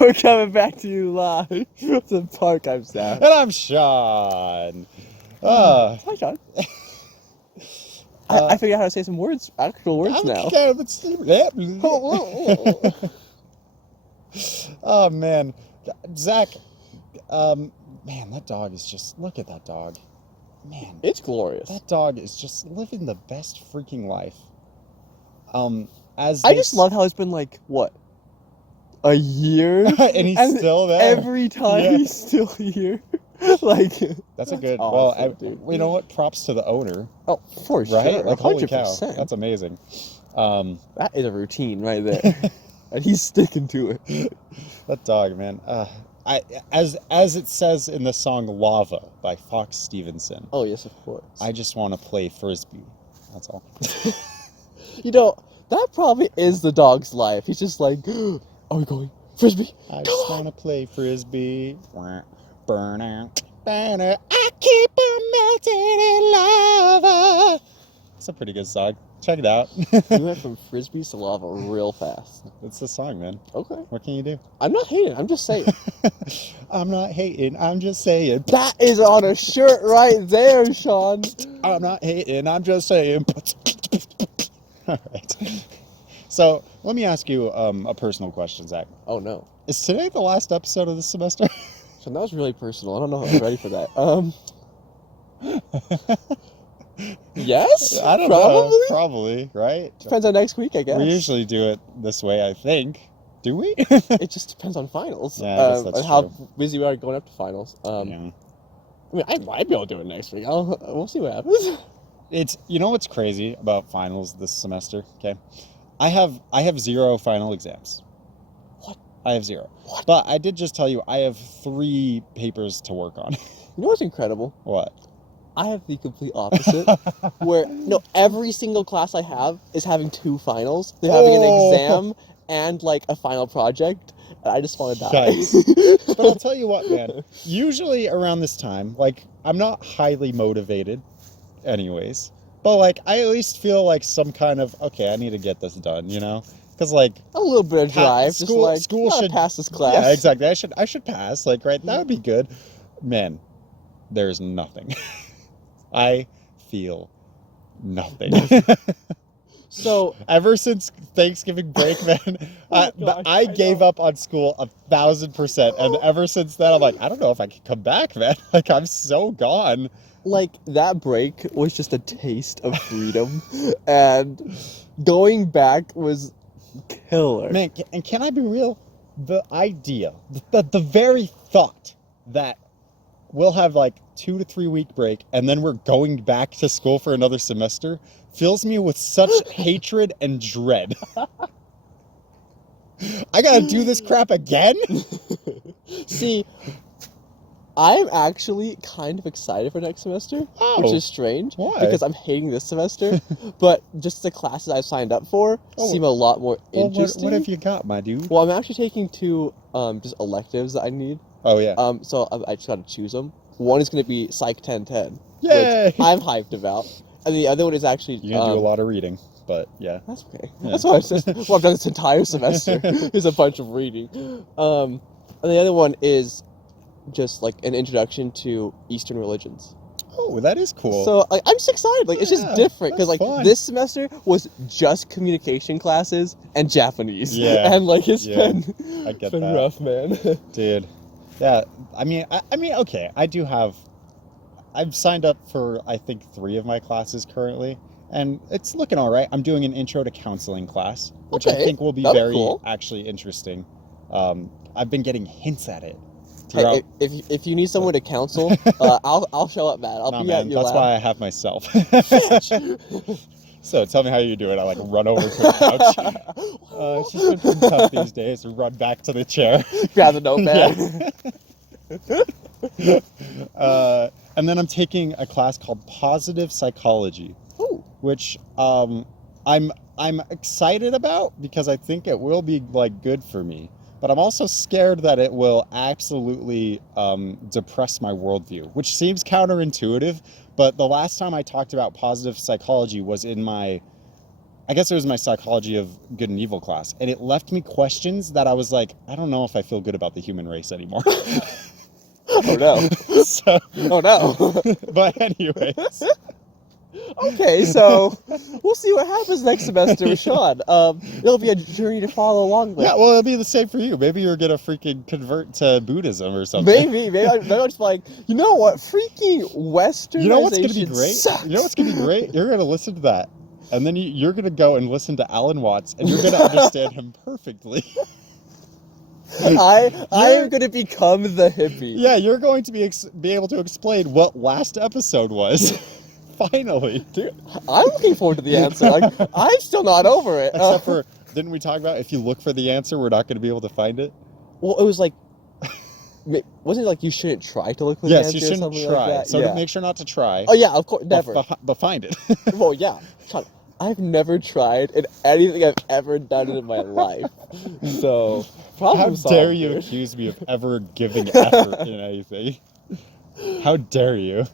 We're coming back to you live from the park. I'm Sam. And I'm Sean. Hi, Sean. I figured out how to say some words, actual words now. Oh, man. Zach, man, that dog is just... Look at that dog. Man. It's glorious. That dog is just living the best freaking life. I just love how it's been, like, what? A year? and he's still there. Every time he's still here. Like, that's a good... Awesome, well, you know what? Props to the owner. Oh, for sure. Right? Like, 100%. holy cow. That's amazing. That is a routine right there. And he's sticking to it. That dog, man. As it says in the song Lava by Fox Stevenson. Oh, yes, of course. I just want to play Frisbee. That's all. You know, that probably is the dog's life. He's just like, are we going? Frisbee? I just want to play Frisbee. Burn out. I keep on melting in lava. It's a pretty good song. Check it out. You went from Frisbees to lava real fast. It's the song, man. Okay. What can you do? I'm not hating. I'm just saying. I'm not hating. I'm just saying. That is on a shirt right there, Sean. I'm not hating. I'm just saying. All right. So let me ask you a personal question, Zach. Oh, no. Is today the last episode of this semester? So that was really personal. I don't know if I'm ready for that. Yes? I don't know. Probably, right? Depends on next week, I guess. We usually do it this way, I think. Do we? It just depends on finals. Yeah, I guess that's and how true. busy we are going up to finals. Yeah. I mean, I might be able to do it next week. We'll see what happens. You know what's crazy about finals this semester? Okay, I have 0 final exams. What? I have 0. What? But I did just tell you I have 3 papers to work on. You know what's incredible? What? I have the complete opposite, where every single class I have is having 2 finals. They're having an exam and like a final project. And I just want to die. But I'll tell you what, man. Usually around this time, like, I'm not highly motivated, anyways. But like, I at least feel like some kind of I need to get this done, you know? Because like a little bit of drive. School should pass this class. Yeah, exactly. I should pass. Like, right? That would be good. Man, there's nothing. I feel nothing. So ever since Thanksgiving break, man, I gave up on school 1,000%, and ever since then, I'm like, I don't know if I can come back, man. Like, I'm so gone. Like, that break was just a taste of freedom, and going back was killer. Man, and can I be real? The idea, the very thought that we'll have like 2 to 3 week break and then we're going back to school for another semester fills me with such hatred and dread. I gotta do this crap again? See, I'm actually kind of excited for next semester, which is strange. Why? Because I'm hating this semester, but just the classes I've signed up for seem a lot more interesting. What have you got, my dude? Well, I'm actually taking 2 just electives that I need. Oh, yeah. So I just gotta choose them. One is gonna be Psych 1010, Yay! which I'm hyped about, and the other one is actually You're gonna do a lot of reading, but yeah. That's okay. Yeah. That's what I said. Well, I've done this entire semester. Is a bunch of reading. And the other one is just like an introduction to Eastern religions. Oh, that is cool. So like, I'm just excited. Like, it's just different because like fun. this semester was just communication classes and Japanese. Yeah. And like it's I get it's been that. rough, man. Dude. Yeah. I mean, okay. I've signed up for I think 3 of my classes currently, and it's looking all right. I'm doing an intro to counseling class, which I think will be very actually interesting. I've been getting hints at it. Hey, if you need someone to counsel, I'll show up, man. I'll be at your That's lab. why I have myself. So tell me how you do it. I like run over to the couch. It's just been tough these days. Run back to the chair. Grab the notepad. And then I'm taking a class called Positive Psychology, which I'm excited about because I think it will be like good for me. But I'm also scared that it will absolutely depress my worldview, which seems counterintuitive. But the last time I talked about positive psychology was in my I guess it was my psychology of good and evil class, and it left me questions that I was like, I don't know if I feel good about the human race anymore. Oh no. So, Oh no. but anyways, Okay, so we'll see what happens next semester with Sean. It'll be a journey to follow along with. yeah, well, it'll be the same for you. Maybe you're gonna freaking convert to Buddhism or something. Maybe I'm just like, you know what? Freaking Westernization. You know what's gonna be great? Sucks. You know what's gonna be great? You're gonna listen to that, and then you're gonna go and listen to Alan Watts, and you're gonna understand him perfectly. I am gonna become the hippie. Yeah, you're going to be able to explain what last episode was. Finally. Dude, I'm looking forward to the answer. Like, I'm still not over it. Except for, didn't we talk about if you look for the answer, we're not going to be able to find it? Well, it was like, wasn't it like you shouldn't try to look for the answer? Yes, you shouldn't or something try. Like that? So Yeah. to make sure not to try. Oh yeah, of course, never. But find it. Well, yeah. Sean, I've never tried in anything I've ever done in my life. So, problem How dare solved, you dude. accuse me of ever giving effort in anything? How dare you?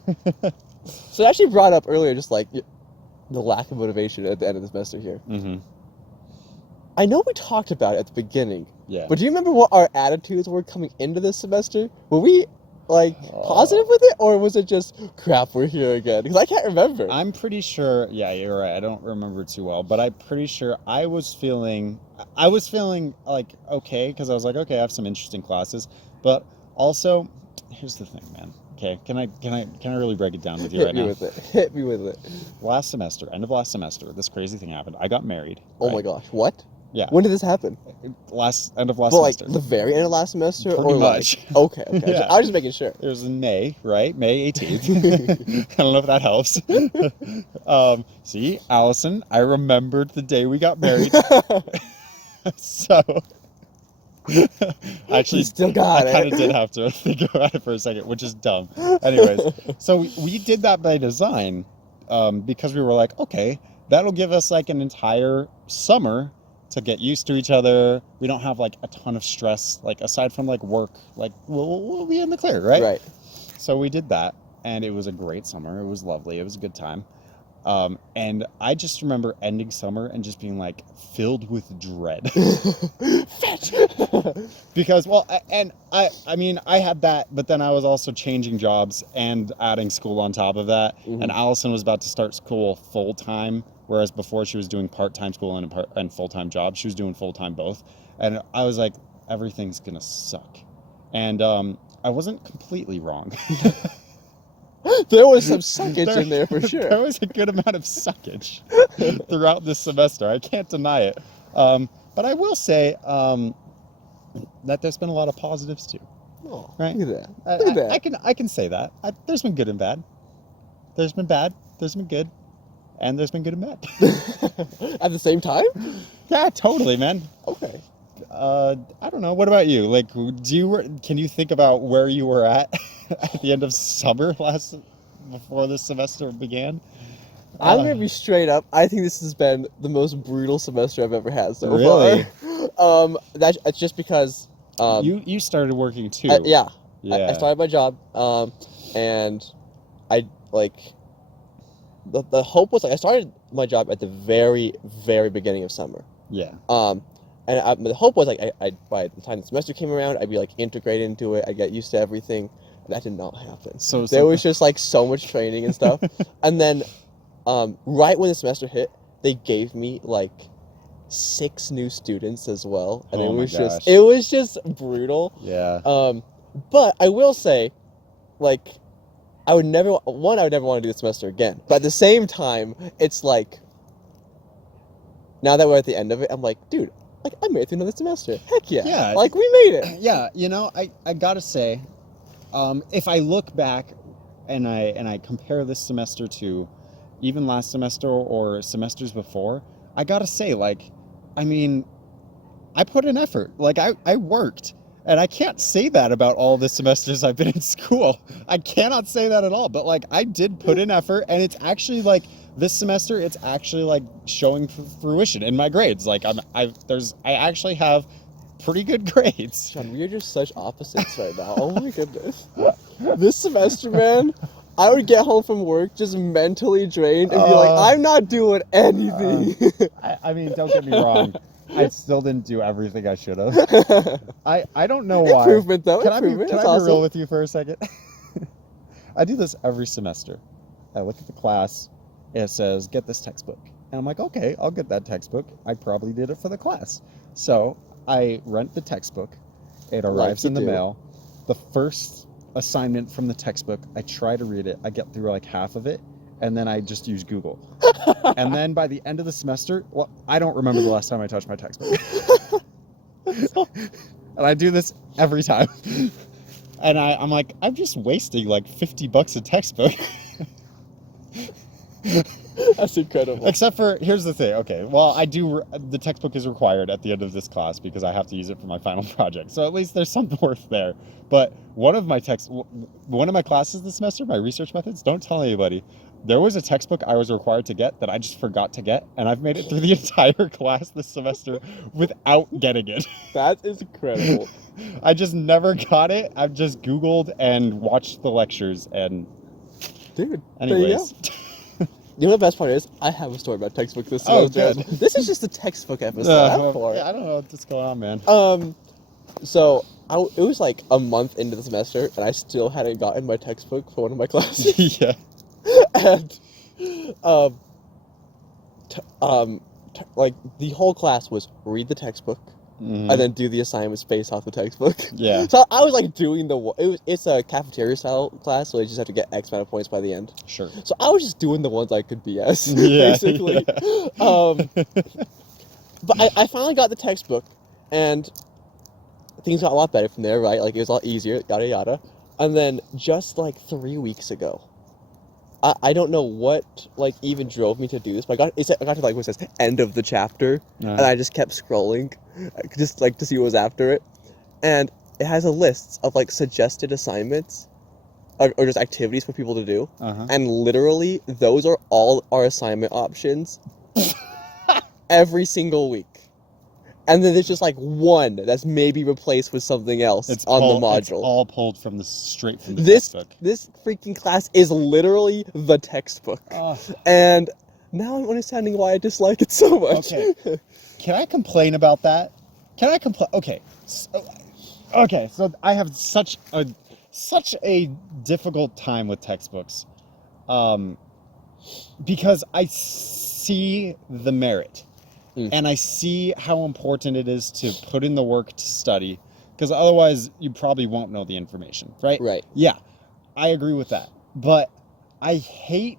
So it actually brought up earlier just like the lack of motivation at the end of the semester here. Mm-hmm. I know we talked about it at the beginning, Yeah. but do you remember what our attitudes were coming into this semester? Were we like positive with it, or was it just crap? We're here again? Because I can't remember. I'm pretty sure. Yeah, you're right. I don't remember too well, but I'm pretty sure I was feeling like okay, because I was like, okay, I have some interesting classes, but also, here's the thing, man. Okay, can I really break it down with you right now? Hit me with it. End of last semester, this crazy thing happened. I got married. Oh right? my gosh, what? Yeah. When did this happen? End of last But like semester. the very end of last semester, Pretty or much. like okay. Yeah. I was just making sure. It was in May, right? May 18th. I don't know if that helps. See, Allison, I remembered the day we got married. So, actually, You still got I it. kind of did have to think about it for a second, which is dumb. Anyways, so we did that by design because we were like, okay, that'll give us like an entire summer to get used to each other. We don't have like a ton of stress, like aside from like work, like we'll be in the clear, right? Right. So we did that, and it was a great summer. It was lovely. It was a good time. And I just remember ending summer and just being like filled with dread. Fetch. Because, well, I mean, I had that, but then I was also changing jobs and adding school on top of that. Mhm. And Allison was about to start school full time, whereas before she was doing part-time school and full-time job. She was doing full-time both. And I was like, everything's gonna suck. And I wasn't completely wrong. There was some suckage in there for sure. There was a good amount of suckage throughout this semester. I can't deny it. But I will say that there's been a lot of positives too. Oh, Right? Look at that. Look at that. I can say that. There's been good and bad. There's been bad. There's been good. And there's been good and bad. At the same time? Yeah, totally, man. Okay. I don't know. What about you? Like, can you think about where you were at the end of summer before this semester began? I'm gonna be straight up. I think this has been the most brutal semester I've ever had so Really? far. That's just because. You started working too. Yeah. Yeah. I started my job, and I like. The hope was like I started my job at the very very beginning of summer. Yeah. And the hope was like I by the time the semester came around, I'd be like integrated into it. I'd get used to everything. That did not happen. So There was just like so much training and stuff. And then right when the semester hit, they gave me like 6 new students as well. And Oh my gosh. it was just brutal. Yeah. But I will say, like, I would never want to do the semester again. But at the same time, it's like now that we're at the end of it, I'm like, dude, like I made it through another semester. Heck yeah. Yeah. Like we made it. Yeah, I gotta say, if I look back and I compare this semester to even last semester or semesters before, I gotta say, like, I mean, I put in effort. Like I worked. And I can't say that about all the semesters I've been in school. I cannot say that at all. But like I did put in effort, and it's actually like this semester, it's actually like showing fruition in my grades. Like I actually have pretty good grades. John, we are just such opposites right now. Oh my goodness. This semester, man, I would get home from work just mentally drained and be like, I'm not doing anything. I mean, don't get me wrong. I still didn't do everything I should have. I don't know why. Improvement, though. Can I be awesome. real with you for a second? I do this every semester. I look at the class. It says, get this textbook. And I'm like, okay, I'll get that textbook. I probably did it for the class. So I rent the textbook. It arrives in the mail. The first assignment from the textbook, I try to read it. I get through like half of it. And then I just use Google. And then by the end of the semester, well, I don't remember the last time I touched my textbook. And I do this every time. And I'm like, I'm just wasting like $50 a textbook. That's incredible. Except for, here's the thing. Okay, well, the textbook is required at the end of this class because I have to use it for my final project. So at least there's some worth there. But one of my classes this semester, my research methods, don't tell anybody. There was a textbook I was required to get that I just forgot to get, and I've made it through the entire class this semester without getting it. That is incredible. I just never got it. I've just Googled and watched the lectures, and dude, anyways. You know what the best part is? I have a story about textbook this semester. Oh, good. This is just a textbook episode. Yeah, I don't know what's going on, man. So it was like a month into the semester, and I still hadn't gotten my textbook for one of my classes. Yeah. And like the whole class was read the textbook, and then do the assignments based off the textbook. Yeah. So I was like doing it's a cafeteria style class, so you just have to get X amount of points by the end. Sure. So I was just doing the ones I could BS, yeah, basically. Yeah. But I finally got the textbook, and things got a lot better from there, right? Like it was a lot easier, yada yada. And then just like 3 weeks ago, I don't know what like even drove me to do this, but I got to like what says end of the chapter, and I just kept scrolling, just like to see what was after it, and it has a list of like suggested assignments, or just activities for people to do, and literally those are all our assignment options, every single week. And then there's just like one that's maybe replaced with something else the module. It's all pulled straight from the textbook. This freaking class is literally the textbook. And now I'm understanding why I dislike it so much. Okay. Can I complain about that? Okay. So I have such a difficult time with textbooks. Because I see the merit. And I see how important it is to put in the work to study, because otherwise you probably won't know the information, right? Right. Yeah, I agree with that. But I hate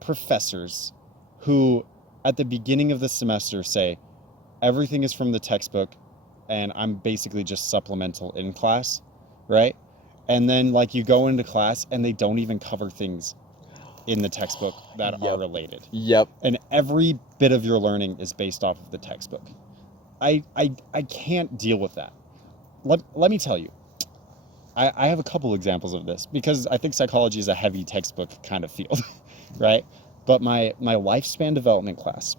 professors who, at the beginning of the semester, say, everything is from the textbook, and I'm basically just supplemental in class, right? And then, like, you go into class, and they don't even cover things in the textbook that are related. Yep. And every bit of your learning is based off of the textbook. I can't deal with that. Let me tell you. I have a couple examples of this, because I think psychology is a heavy textbook kind of field, right? But my lifespan development class,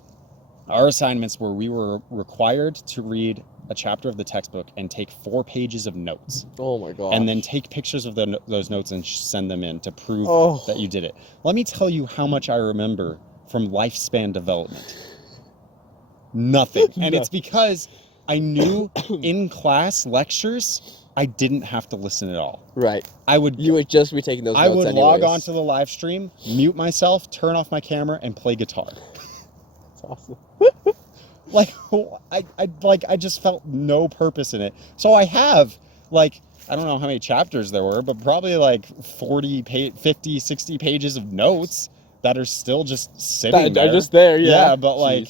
our assignments were we were required to read a chapter of the textbook and take 4 pages of notes. Oh my god. And then take pictures of those notes and send them in to prove that you did it. Let me tell you how much I remember from lifespan development. Nothing. And it's because I knew in class lectures, I didn't have to listen at all. Right. You would just be taking those notes anyways. I would log on to the live stream, mute myself, turn off my camera, and play guitar. That's awesome. I just felt no purpose in it. So I have, like, I don't know how many chapters there were, but probably like 50, 60 pages of notes that are still just sitting there. They're just there, yeah. Yeah, but like,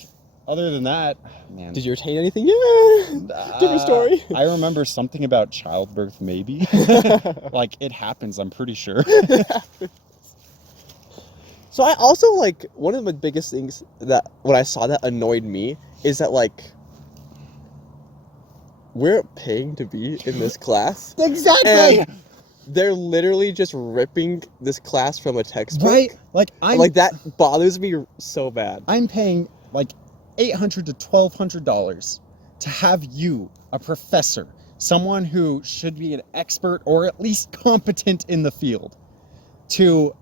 other than that, man. Did you retain anything? Yeah. Different story. I remember something about childbirth, maybe. Like, it happens, I'm pretty sure. So I also, like, one of the biggest things that, when I saw that annoyed me, is that, like, we're paying to be in this class. Exactly! And they're literally just ripping this class from a textbook. Right? Like, that bothers me so bad. I'm paying, like, $800 to $1,200 to have you, a professor, someone who should be an expert or at least competent in the field, to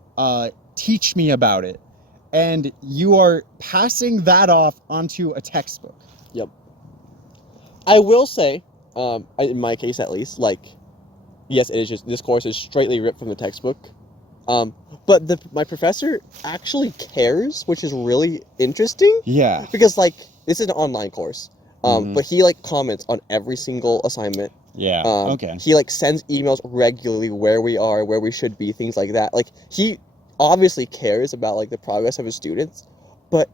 teach me about it, and you are passing that off onto a textbook. Yep. I will say, in my case at least, like, yes, it is just this course is straightly ripped from the textbook. But my professor actually cares, which is really interesting. Yeah. Because like this is an online course, but he like comments on every single assignment. Yeah. Okay. He like sends emails regularly where we are, where we should be, things like that. Like he obviously cares about like the progress of his students, but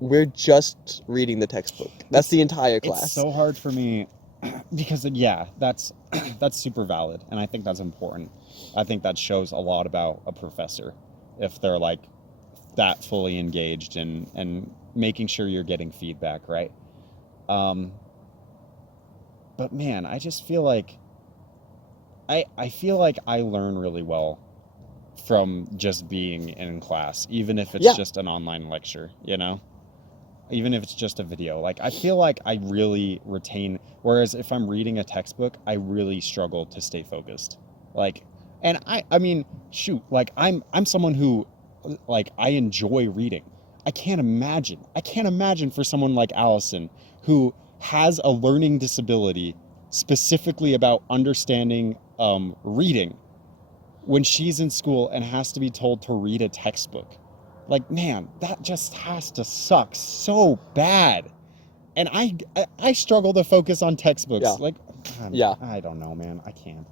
we're just reading the textbook. That's the entire class. It's so hard for me because yeah, that's super valid, and I think that's important. I think that shows a lot about a professor if they're like that fully engaged and making sure you're getting feedback, right? But man, I just feel like I feel like I learn really well from just being in class, even if it's just an online lecture, you know? Even if it's just a video. Like, I feel like I really retain, whereas if I'm reading a textbook, I really struggle to stay focused. Like, and I mean, shoot, like I'm someone who, like, I enjoy reading. I can't imagine for someone like Allison who has a learning disability specifically about understanding reading when she's in school and has to be told to read a textbook. Like, man, that just has to suck so bad. And I struggle to focus on textbooks. Yeah. Like, I don't know, man. I can't.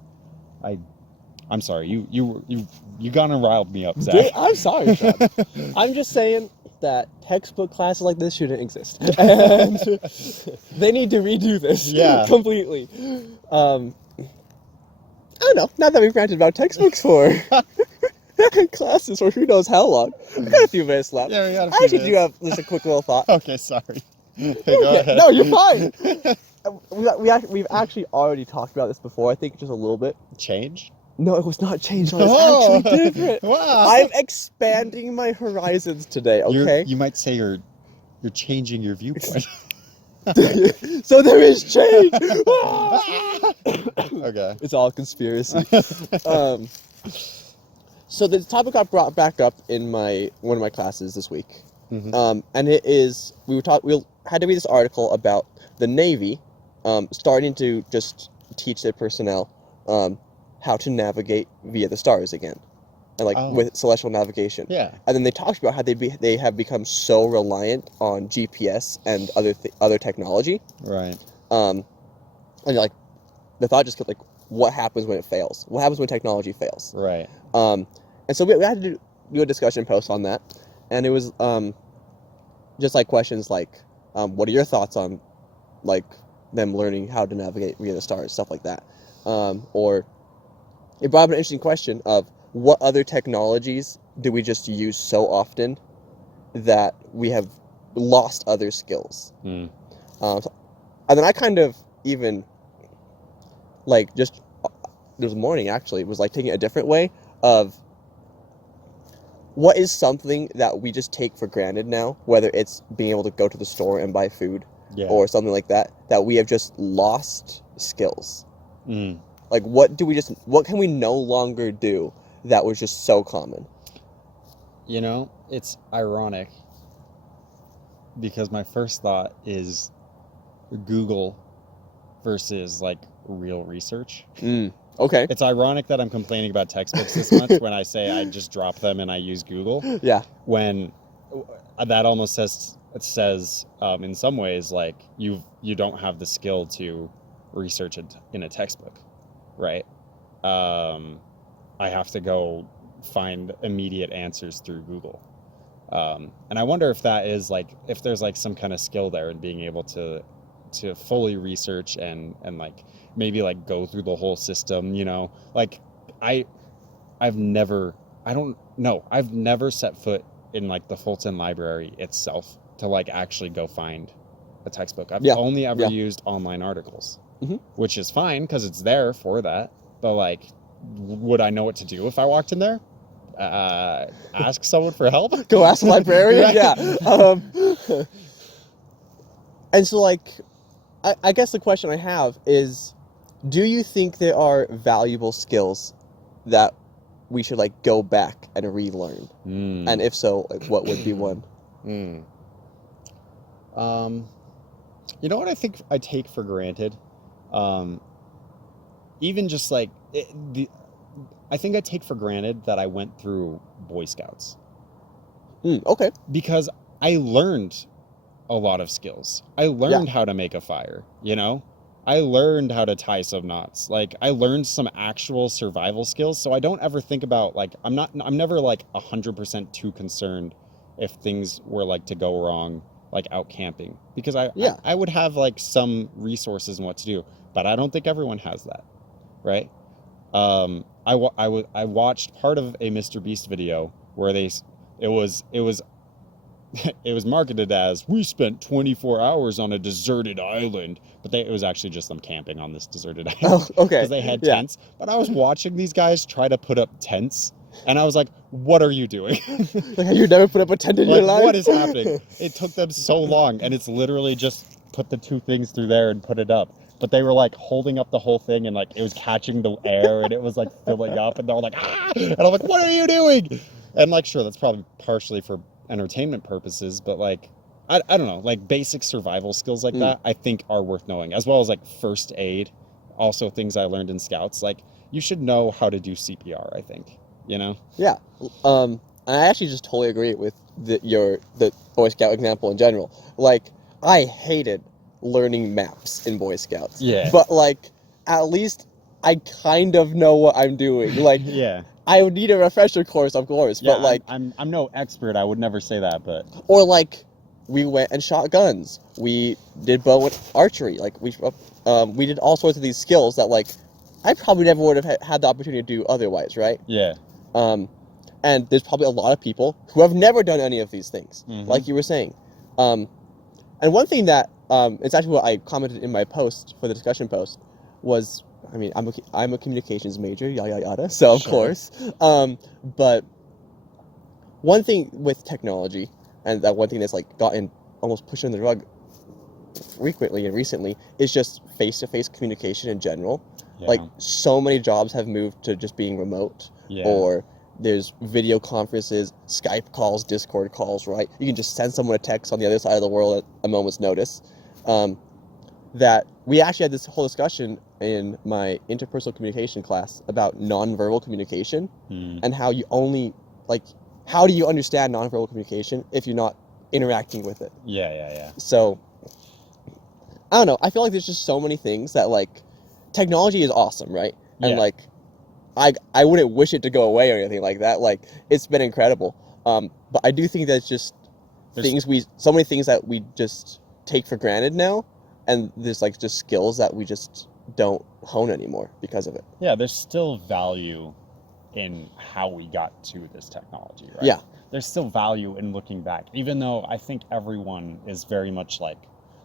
I'm sorry. You gonna riled me up, Zach. I'm sorry, Chad. I'm just saying that textbook classes like this shouldn't exist, and they need to redo this completely. I don't know. Not that we've ranted about textbooks for classes for who knows how long. We got a few minutes left. Yeah, we got a I few actually do minutes. have just a quick little thought. Okay, sorry. Hey, go ahead. No, you're fine. We've actually already talked about this before. I think just a little bit. Change? No, it was not changed. It was actually different. Wow. I'm expanding my horizons today. Okay. You might say you're changing your viewpoint. So there is change. Okay. It's all conspiracy. So the topic got brought back up in one of my classes this week, and it is we had to read this article about the Navy starting to just teach their personnel how to navigate via the stars again, and with celestial navigation. Yeah. And then they talked about how they have become so reliant on GPS and other technology. Right. And like the thought just kept like, what happens when it fails? What happens when technology fails? Right. And so we had to do a discussion post on that, and it was just like questions like, what are your thoughts on like them learning how to navigate via the stars, stuff like that, or it brought up an interesting question of what other technologies do we just use so often that we have lost other skills. And then I kind of even like just this morning actually was like taking a different way of what is something that we just take for granted now, whether it's being able to go to the store and buy food or something like that we have just lost skills. Like what can we no longer do that was just so common? You know, it's ironic because my first thought is Google versus like real research. Okay. It's ironic that I'm complaining about textbooks this much when I say I just drop them and I use Google. Yeah. When that almost says in some ways like you don't have the skill to research it in a textbook, right? I have to go find immediate answers through Google. And I wonder if that is like, if there's like some kind of skill there in being able to fully research and like maybe like go through the whole system, you know, like I've never set foot in like the Fulton Library itself to like actually go find a textbook. I've only ever used online articles, which is fine because it's there for that. But like, would I know what to do if I walked in there? Ask someone for help? Go ask a librarian? Right. Yeah. And so like, I guess the question I have is, do you think there are valuable skills that we should like go back and relearn? And if so, like, what would be one? You know what I think I take for granted? Even just like I think I take for granted that I went through Boy Scouts. Okay. Because I learned a lot of skills. I learned how to make a fire, you know? I learned how to tie some knots. Like, I learned some actual survival skills, so I don't ever think about, like, I'm never, like, 100% too concerned if things were, like, to go wrong, like, out camping. Because I would have, like, some resources and what to do, but I don't think everyone has that, right? I watched part of a Mr. Beast video where it was it was marketed as, we spent 24 hours on a deserted island, but it was actually just them camping on this deserted island. Oh, okay. Because they had tents. But I was watching these guys try to put up tents, and I was like, what are you doing? Like, have you never put up a tent in your life? What is happening? It took them so long, and it's literally just put the two things through there and put it up. But they were like holding up the whole thing, and like it was catching the air, and it was like filling up, and they're like, ah! And I'm like, what are you doing? And like, sure, that's probably partially for entertainment purposes, but like, I don't know, like basic survival skills like that, I think are worth knowing, as well as like first aid, also things I learned in Scouts. Like, you should know how to do CPR, I think, you know? Yeah. I actually just totally agree with the Boy Scout example in general. Like, I hated learning maps in Boy Scouts. Yeah. But like, at least I kind of know what I'm doing. Like, yeah. I would need a refresher course, of course, Yeah, but like, I'm no expert. I would never say that, but or like, we went and shot guns. We did bow and archery. Like, we did all sorts of these skills that like I probably never would have had the opportunity to do otherwise, right? Yeah. And there's probably a lot of people who have never done any of these things, like you were saying. And one thing that it's actually what I commented in my post for the discussion post was, I mean, I'm a communications major, yada yada. So of course, but one thing with technology, and that one thing that's like gotten almost pushed under the rug frequently and recently, is just face-to-face communication in general. Yeah. Like, so many jobs have moved to just being remote, or there's video conferences, Skype calls, Discord calls, right? You can just send someone a text on the other side of the world at a moment's notice. That we actually had this whole discussion in my interpersonal communication class about nonverbal communication and how you only, like, how do you understand nonverbal communication if you're not interacting with it? Yeah. So, I don't know. I feel like there's just so many things that, like, technology is awesome, right? And, like, I wouldn't wish it to go away or anything like that. Like, it's been incredible. But I do think that's just so many things that we just take for granted now. And there's like just skills that we just don't hone anymore because of it. Yeah, there's still value in how we got to this technology, right? Yeah. There's still value in looking back, even though I think everyone is very much like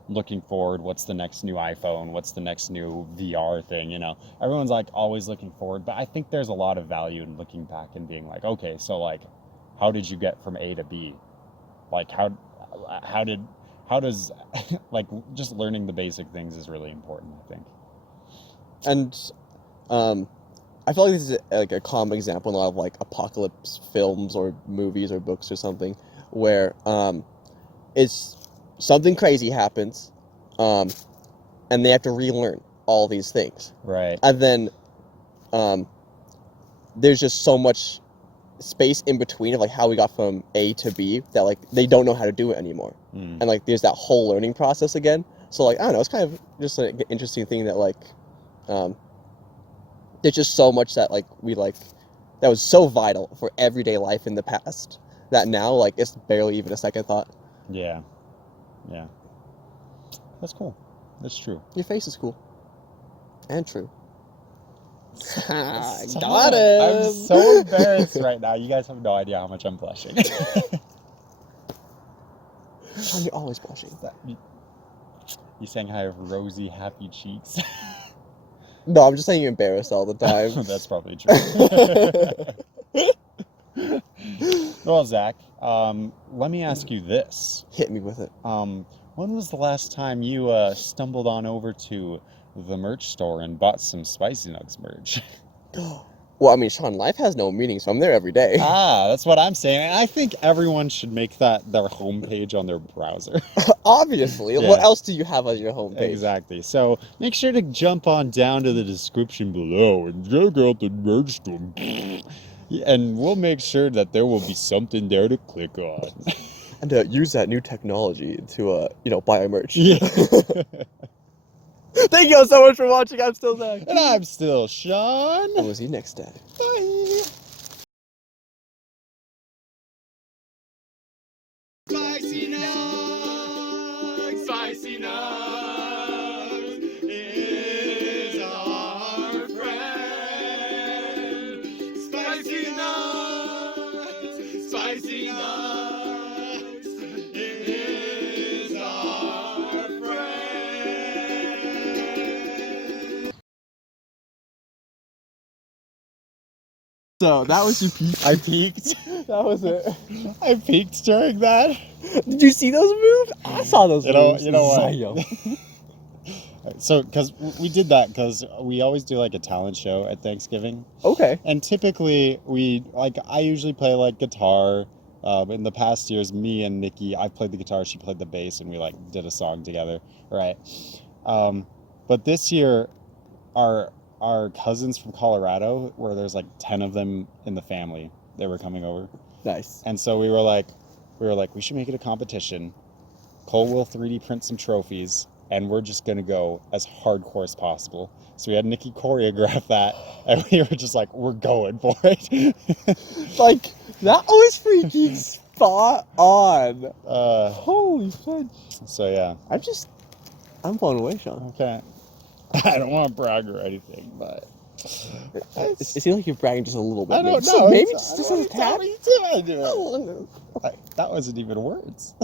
looking forward. What's the next new iPhone? What's the next new VR thing? You know, everyone's like always looking forward, but I think there's a lot of value in looking back and being like, okay, so like, how did you get from A to B? Like, how does like just learning the basic things is really important, I think. And I feel like this is like a common example in a lot of like apocalypse films or movies or books or something, where it's something crazy happens, and they have to relearn all these things. Right. And then there's just so much space in between of like how we got from A to B that like they don't know how to do it anymore. And like there's that whole learning process again. So like, I don't know, it's kind of just like an interesting thing that like there's just so much that like we like that was so vital for everyday life in the past that now like it's barely even a second thought. Yeah. That's cool. That's true. Your face is cool. And true. Got it. I'm so embarrassed right now. You guys have no idea how much I'm blushing. You're always blushing. You saying I have rosy, happy cheeks? No, I'm just saying you're embarrassed all the time. That's probably true. Well, Zach, let me ask you this. Hit me with it. When was the last time you stumbled on over to the merch store and bought some Spicy Nuggs merch? Well, I mean, Sean, life has no meaning, so I'm there every day. That's what I'm saying. And I think everyone should make that their homepage on their browser. Obviously. Yeah. What else do you have on your homepage? Exactly. So make sure to jump on down to the description below and check out the merch store. And we'll make sure that there will be something there to click on. And use that new technology to, buy our merch. Yeah. Thank you all so much for watching. I'm still Zach. And I'm still Sean. And we'll see you next time. Bye. Spicy Nuggs, Spicy Nuggs is our friend. Spicy Nuggs, Spicy Nuggs is our friend. So, that was your peak. I peeked. That was it. I peeked during that. Did you see those moves? I saw those moves. You know what? Zion. So, because we did that because we always do like a talent show at Thanksgiving. Okay. And typically I usually play like guitar. In the past years, me and Nikki, I played the guitar, she played the bass, and we like did a song together, right? But this year, our cousins from Colorado, where there's like 10 of them in the family, they were coming over. Nice. And so we were like, we should make it a competition. Cole will 3D print some trophies, and we're just gonna go as hardcore as possible. So we had Nikki choreograph that, and we were just like, we're going for it. Like, that was freaking spot on. Holy fudge. So yeah. I'm blown away, Sean. Okay. I don't want to brag or anything, but It seems like you're bragging just a little bit. I don't maybe. know. Maybe just a tad. That wasn't even words.